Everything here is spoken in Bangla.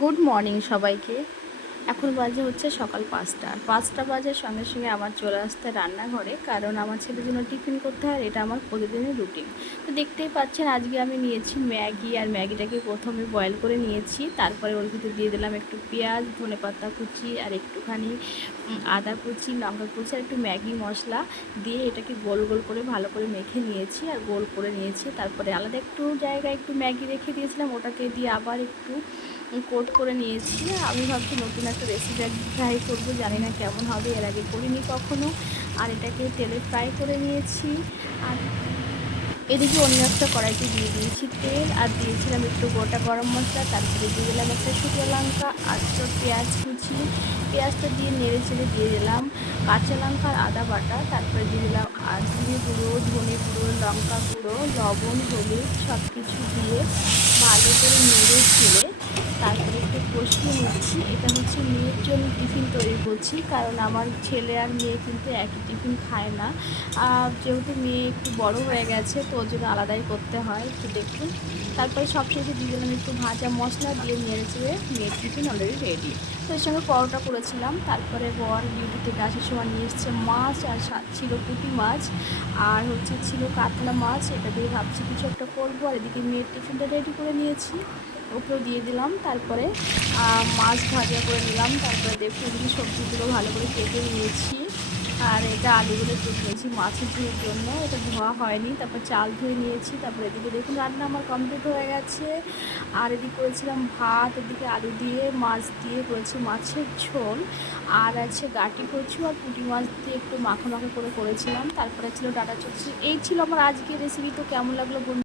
গুড মর্নিং সবাইকে। এখন বাজে হচ্ছে সকাল পাঁচটা। পাঁচটা বাজার সঙ্গে সঙ্গে আমার চলে আসতে রান্নাঘরে কারণ আমার ছেলের জন্য টিফিন করতে হয় এটা আমার প্রতিদিনের রুটিন। তো দেখতেই পাচ্ছেন আজকে আমি নিয়েছি ম্যাগি আর ম্যাগিটাকে প্রথমে বয়েল করে নিয়েছি। তারপরে ওর ভিতরে দিয়ে দিলাম একটু পেঁয়াজ ধনে পাতা কুচি আর একটুখানি আদা কুচি, লঙ্কা কুচি আর একটু ম্যাগি মশলা দিয়ে এটাকে গোল গোল করে ভালো করে মেখে নিয়েছি আর গোল করে নিয়েছি। তারপরে আলাদা একটু জায়গায় একটু ম্যাগি রেখে দিয়েছিলাম, ওটাকে দিয়ে আবার একটু কোট করে নিয়েছি। আমি ভাবছি নতুন একটা রেসিপি ট্রাই করব, জানি না কেমন হবে, এর আগে করিনি কখনো। আর এটাকে তেলে ফ্রাই করে নিয়েছি। আর এদিকে অন্য একটা কড়াইতে দিয়ে দিয়েছি তেল। আর দিয়েছিলাম একটু গোটা গরম মশলা, তারপরে দিয়ে দিলাম একটা শুকনো লঙ্কা, আর তো পেঁয়াজ কুচি। পেঁয়াজটা দিয়ে নেড়ে চেড়ে দিয়ে দিলাম। কাঁচা লঙ্কা আর আদা বাটা, তারপরে দিয়ে দিলাম আর জিরে গুঁড়ো, ধনে গুঁড়ো, লঙ্কা গুঁড়ো, লবণ, হলুদ সব কিছু দিয়ে ভালো করে নেড়ে চেড়ে কষিয়ে নিচ্ছি এটা হচ্ছে মেয়ের জন্য টিফিন তৈরি করছি কারণ আমার ছেলে আর মেয়ে কিন্তু একই টিফিন খায় না। আর যেহেতু মেয়ে একটু বড় হয়ে গেছে, তো ওর আলাদাই করতে হয়, একটু দেখুন তারপরে সব শেষে দিয়ে দিলাম একটু ভাজা মশলা দিয়ে চেড়ে মেয়ের টিফিন অলরেডি রেডি তো এর সঙ্গে পরোটা করেছিলাম, তারপরে বর ডিউটি থেকে আসার সময় নিয়ে এসছে মাছ আর ছিল পুঁটি মাছ, আর হচ্ছে ছিল কাতলা মাছ। এটা দিয়ে ভাবছি কিছু একটা করব, আর এদিকে মেয়ের টিফিনটা রেডি করে নিয়েছি। ওকেও দিয়ে দিলাম, তারপরে মাছ ভাজা করে নিলাম, তারপরে দেখুন সবজিগুলো ভালো করে কেটে নিয়েছি। আর এটা আলুগুলো কেটে নিয়েছি মাছের ঝোলের জন্য, এটা ধোয়া হয়নি, তারপর চাল ধুয়ে নিয়েছি, তারপরে এদিকে দেখুন রান্না আমার কমপ্লিট হয়ে গেছে। আর এদিকে করেছিলাম ভাত, এদিকে আলু দিয়ে, মাছ দিয়ে করেছি মাছের ঝোল। আর আছে গাটি কচু আর পুঁটি মাছ দিয়ে একটু মাখা মাখা করে করেছিলাম, তারপরে ছিল ডাটা চচ্চড়ি। এই ছিল আমার আজকের রেসিপি তো কেমন লাগল